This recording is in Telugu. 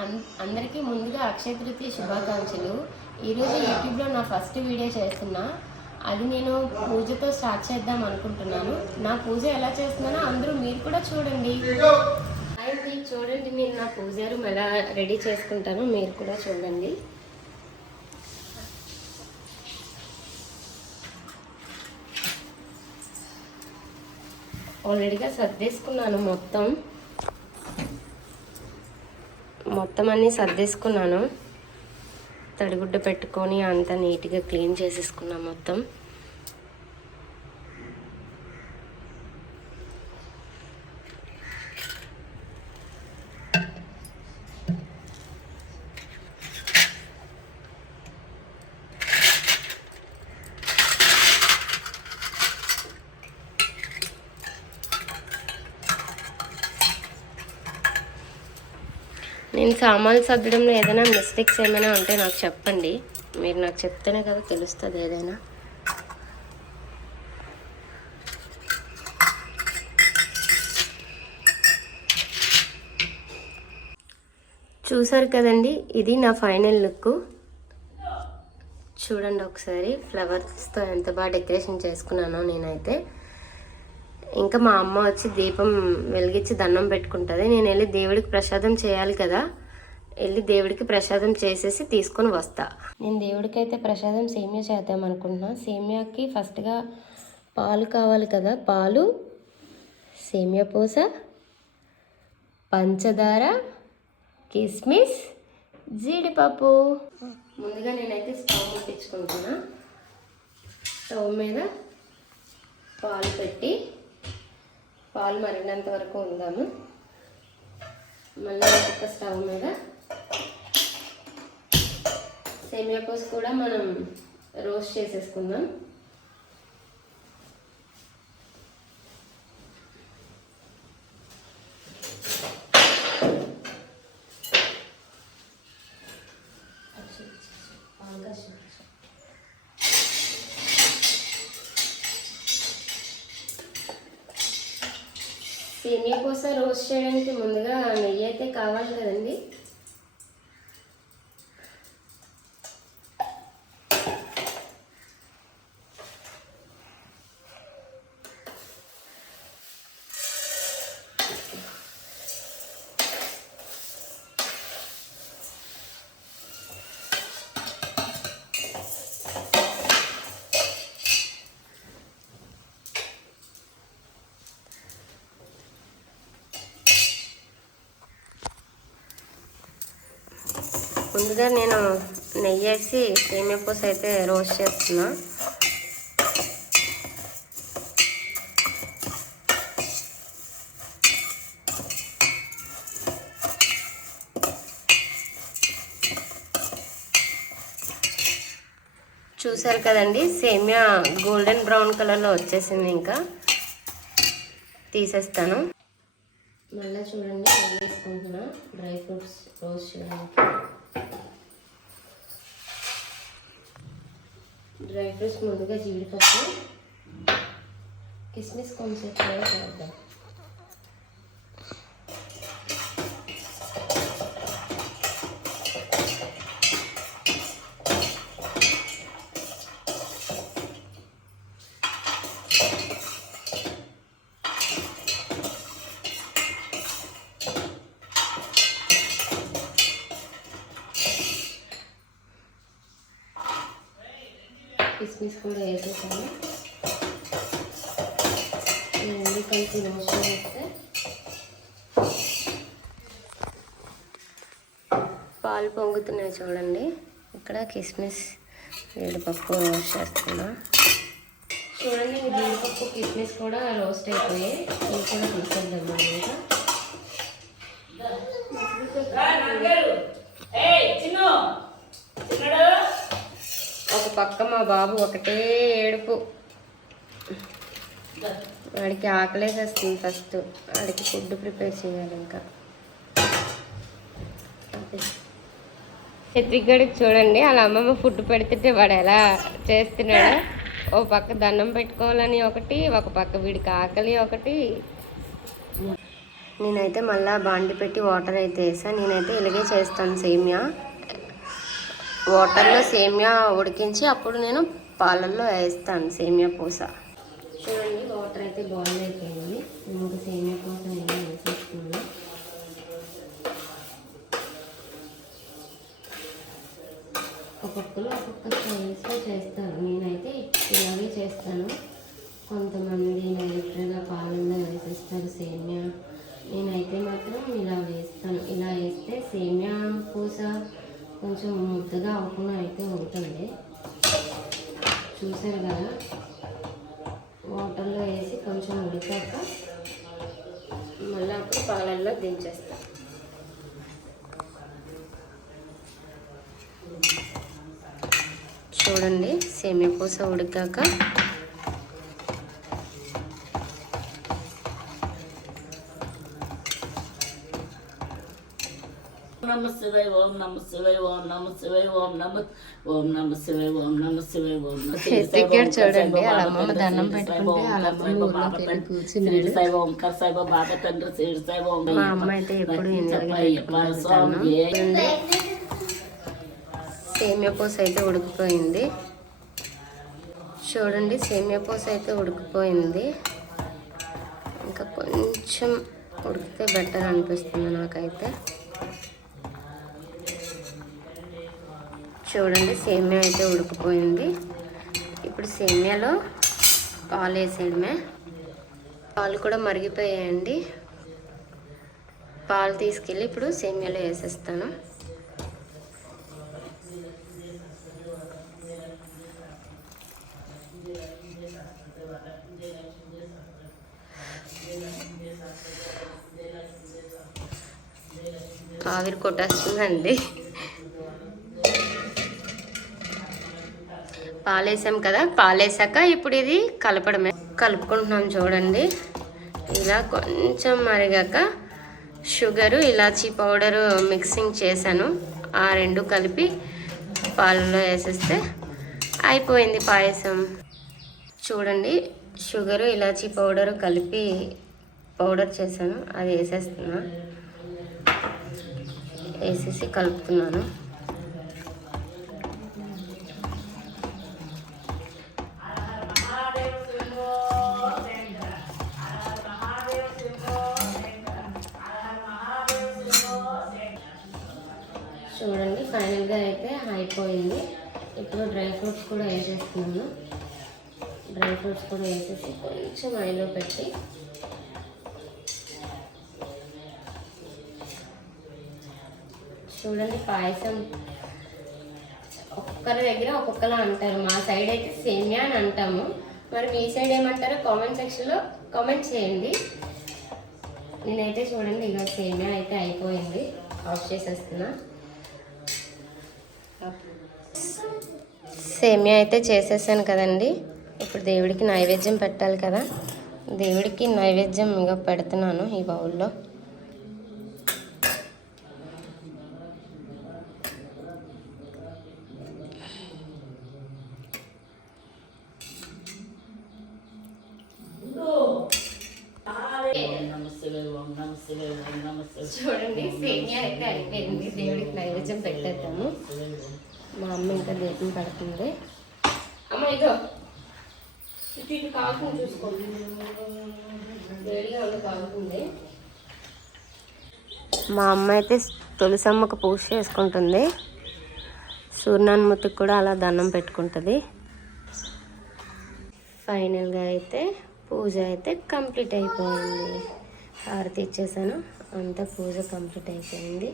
అందరికీ ముందుగా అక్షయ తృతీయ శుభాకాంక్షలు. ఈరోజు యూట్యూబ్లో నా ఫస్ట్ వీడియో చేస్తున్నా. అది నేను పూజతో స్టార్ట్ చేద్దాం అనుకుంటున్నాను. నా పూజ ఎలా చేస్తున్నానో అందరూ మీరు కూడా చూడండి. అయితే చూడండి, నేను నా పూజ రూమ్ ఎలా రెడీ చేసుకుంటానో మీరు కూడా చూడండి. ఆల్రెడీగా సర్దేసుకున్నాను, మొత్తం అన్నీ సర్దేసుకున్నాను. తడిగుడ్డ పెట్టుకొని అంతా నీట్గా క్లీన్ చేసేసుకున్నాను మొత్తం. నేను సామాన్లు సర్దడంలో ఏదైనా మిస్టేక్స్ ఏమైనా ఉంటే నాకు చెప్పండి. మీరు నాకు చెప్తేనే కదా తెలుస్తుంది ఏదైనా. చూసారు కదండి, ఇది నా ఫైనల్ లుక్. చూడండి ఒకసారి, ఫ్లవర్స్తో ఎంత బాగా డెకరేషన్ చేసుకున్నానో నేనైతే. ఇంకా మా అమ్మ వచ్చి దీపం వెలిగించి దండం పెట్టుకుంటుంది. నేను వెళ్ళి దేవుడికి ప్రసాదం చేయాలి కదా, వెళ్ళి దేవుడికి ప్రసాదం చేసేసి తీసుకొని వస్తా. నేను దేవుడికి అయితే ప్రసాదం సేమియా చేద్దాం అనుకుంటున్నా. సేమియాకి ఫస్ట్గా పాలు కావాలి కదా, పాలు, సేమియా పూస, పంచదార, కిస్మిస్, జీడిపప్పు. ముందుగా నేనైతే స్టవ్ ముట్టించుకుంటున్నా. స్టవ్ మీద పాలు పెట్టి పాలు మరిగినంత వరకు ఉందాము. మళ్ళీ ఒక స్టవ్ మీద సేమియా పూస కూడా మనం రోస్ట్ చేసేసుకుందాం. సేమియా పూస రోస్ట్ చేయడానికి ముందుగా నెయ్యి అయితే కావాలి కదండి. ముందుగా నేను నెయ్యి వేసి సేమియా పూస అయితే రోస్ట్ చేస్తున్నా. చూసారు కదండి, సేమియా గోల్డెన్ బ్రౌన్ కలర్లో వచ్చేసింది. ఇంకా తీసేస్తాను. మళ్ళీ చూడండి, నెయ్యి వేసుకుంటున్నా డ్రై ఫ్రూట్స్ రోస్ట్ చేయడానికి. డ్రై ఫ్రూట్స్ ముందుగా జీడిపప్పు, కిస్మిస్ కొంచెం ఫ్రై చేద్దాం. కిస్మిస్ కూడా వేసేసాను. రెండు కలిపి రోస్ట్ చేస్తే పాలు పొంగుతున్నాయి చూడండి. ఇక్కడ కిస్మిస్, జీడిపప్పు రోస్ట్ చేస్తున్నా. చూడండి, జీడిపప్పు కిస్మిస్ కూడా రోస్ట్ అయిపోయాయి. ఇవి కూడా తీసుకెళ్దాం. ఒక పక్క మా బాబు ఒకటే ఏడుపు. వాడికి ఆకలేసేస్తుంది. ఫస్ట్ వాడికి ఫుడ్ ప్రిపేర్ చేయాలి. ఇంకా ఎత్తిగడికి చూడండి, అలా అమ్మమ్మ ఫుడ్ పెడుతుంటే వాడు ఎలా చేస్తున్నాడు. ఓ పక్క దండం పెట్టుకోవాలని ఒకటి, ఒక పక్క వీడికి ఆకలి ఒకటి. నేనైతే మళ్ళీ బాండి పెట్టి వాటర్ అయితే వేసాను. నేనైతే ఇలాగే చేస్తాను సేమియా. వాటర్లో సేమియా ఉడికించి అప్పుడు నేను పాలల్లో వేస్తాను సేమియా పూస. చూడండి వాటర్ అయితే బాయిల్ అయిపోయింది. నేను సేమియా పూస నేను వేసేస్తున్నాను. ఒక్కొక్కరు ఒక్కొక్క స్టైల్స్లో చేస్తారు. నేనైతే ఇలాగే చేస్తాను. కొంతమంది డైరెక్ట్గా పాలల్లో వేసేస్తారు సేమియా. నేనైతే మాత్రం ఇలా వేస్తాను. ఇలా వేస్తే సేమియా పూస కొంచెం ముద్దగా అవ్వకుండా అయితే ఉంటుంది. చూసారు కదా, వాటర్లో వేసి కొంచెం ఉడికాక మళ్ళీ అప్పుడు పాలల్లో దించేస్తాను. చూడండి సేమియా పూస ఉడికాక నమ శివాయ ఓం నమ శివాయ ఓం నమ శివాయ ఓం నమ శివాయ ఓం నమ శివాయ ఓం చూడండి అలా అమ్మమ్మ దండం పెట్టుకుంటే అలా కూర్చున్నాడు. మా అమ్మ అయితే ఎప్పుడు సేమియా పూస అయితే ఉడికిపోయింది. చూడండి సేమియా పూస అయితే ఉడికిపోయింది. ఇంకా కొంచెం ఉడికితే బెటర్ అనిపిస్తుంది నాకైతే. చూడండి సేమియా అయితే ఉడికిపోయింది. ఇప్పుడు సేమియాలో పాలు వేసేయడమే. పాలు కూడా మరిగిపోయాయండి. పాలు తీసుకెళ్ళి ఇప్పుడు సేమియాలో వేసేస్తాను. ఆవిరి కొట్టేస్తుందండి. పాలేసాం కదా, పాలేసాక ఇప్పుడు ఇది కలపడమే. కలుపుకుంటున్నాం చూడండి. ఇలా కొంచెం మరిగాక షుగరు ఇలాచీ పౌడరు మిక్సింగ్ చేశాను. ఆ రెండు కలిపి పాలలో వేసేస్తే అయిపోయింది పాయసం. చూడండి షుగరు ఇలాచీ పౌడరు కలిపి పౌడర్ చేశాను, అది వేసేస్తున్నా. వేసేసి కలుపుతున్నాను. చూడండి ఫైనల్గా అయితే అయిపోయింది. ఇప్పుడు డ్రై ఫ్రూట్స్ కూడా వేసేస్తున్నాను. డ్రై ఫ్రూట్స్ కూడా వేసేసి కొంచెం ఆయిల్లో పెట్టి చూడండి పాయసం ఒక్కొక్కరి దగ్గర ఒక్కొక్కలా అంటారు. మా సైడ్ అయితే సేమియా అని అంటాము. మరి మీ సైడ్ ఏమంటారో కామెంట్ సెక్షన్లో కామెంట్ చేయండి. నేనైతే చూడండి ఇక సేమియా అయితే అయిపోయింది. ఆఫ్ చేసేస్తున్నా. సేమియా అయితే చేసేసాను కదండి. ఇప్పుడు దేవుడికి నైవేద్యం పెట్టాలి కదా. దేవుడికి నైవేద్యం ఇక పెడుతున్నాను ఈ బౌల్లో. చూడండి సేమియా అయితే అయిపోయింది. దేవుడికి నైవేద్యం పెట్టేద్దాము. మా అమ్మ ఇంకా దీపం పెడుతుంది. అమ్మ ఇదో ఇటు కాకుండా చూసుకోండి, వేడిగా ఉంది కాగుతుంది. మా అమ్మ అయితే తులసమ్మకు పూజ చేసుకుంటుంది. సూర్యనారాయణమూర్తికి కూడా అలా దండం పెట్టుకుంటుంది. ఫైనల్గా అయితే పూజ అయితే కంప్లీట్ అయిపోయింది. హారతి ఇచ్చేసాను, అంతా పూజ కంప్లీట్ అయిపోయింది.